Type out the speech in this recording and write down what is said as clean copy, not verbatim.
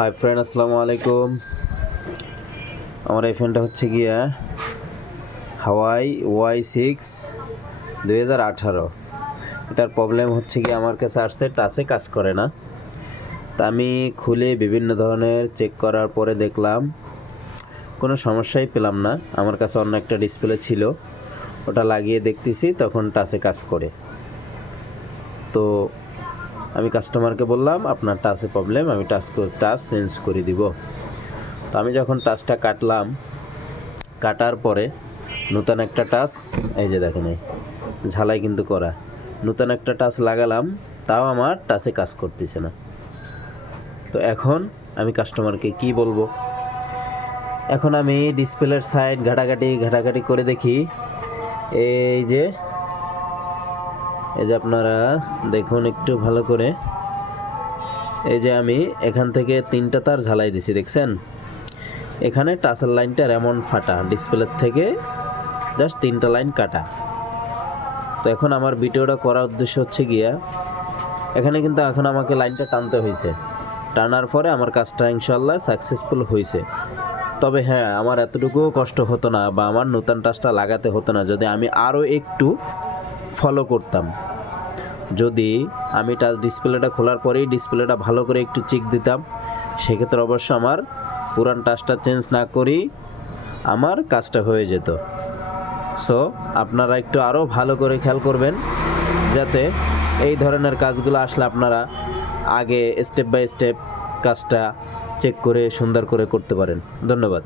Hi friend, আসসালামু আলাইকুম। আমার এই ফোনটা হচ্ছে গিয়া হাওয়াই Y6 2018। এটার প্রবলেম হচ্ছে গিয়ে আমার কাছে আসছে টাচে কাজ করে না। তা আমি খুলে বিভিন্ন ধরনের চেক করার পরে দেখলাম কোনো সমস্যাই পেলাম না। আমার কাছে অন্য একটা ডিসপ্লে ছিল, ওটা লাগিয়ে দেখতেছি তখন টাচে কাজ করে। তো আমি কাস্টমারকে বললাম আপনার টাচে প্রবলেম, আমি টাচ চেঞ্জ করে দিব। তো আমি যখন টাচটা কাটলাম, কাটার পরে নতুন একটা টাচ, এই যে দেখেন এই ঝালাই কিন্তু করা, নতুন একটা টাচ লাগালাম, তাও আমার টাচে কাজ করতেছে না। তো এখন আমি কাস্টমারকে কি বলবো? এখন আমি ডিসপ্লের সাইড ঘাটাঘাটি করে দেখি, এই যে আপনারা দেখুন একটু ভালো করে, এই যে আমি এখান থেকে 3টা তার ঝালাই দিছি, দেখছেন? এখানে টাচের লাইনটার এমন ফাটা, ডিসপ্লের থেকে জাস্ট 3টা লাইন কাটা। তো এখন আমার ভিডিওটা করার উদ্দেশ্য হচ্ছে গিয়া, এখানে কিন্তু এখন আমাকে লাইনটা টানতে হয়েছে, টানার পরে আমার কাজটা ইনশাল্লাহ সাকসেসফুল হয়েছে। তবে হ্যাঁ, আমার এতটুকুও কষ্ট হতো না বা আমার নতুন টাচটা লাগাতে হতো না যদি আমি আরও একটু ফলো করতাম। যদি আমি টাচ ডিসপ্লেটা খোলার পরেই ডিসপ্লেটা ভালো করে একটু চেক দিতাম, সেক্ষেত্রে অবশ্য আমার পুরান টাচটা চেঞ্জ না করেই আমার কাজটা হয়ে যেত। সো আপনারা একটু আরও ভালো করে খেয়াল করবেন, যাতে এই ধরনের কাজগুলো আসলে আপনারা আগে স্টেপ বাই স্টেপ কাজটা চেক করে সুন্দর করে করতে পারেন। ধন্যবাদ।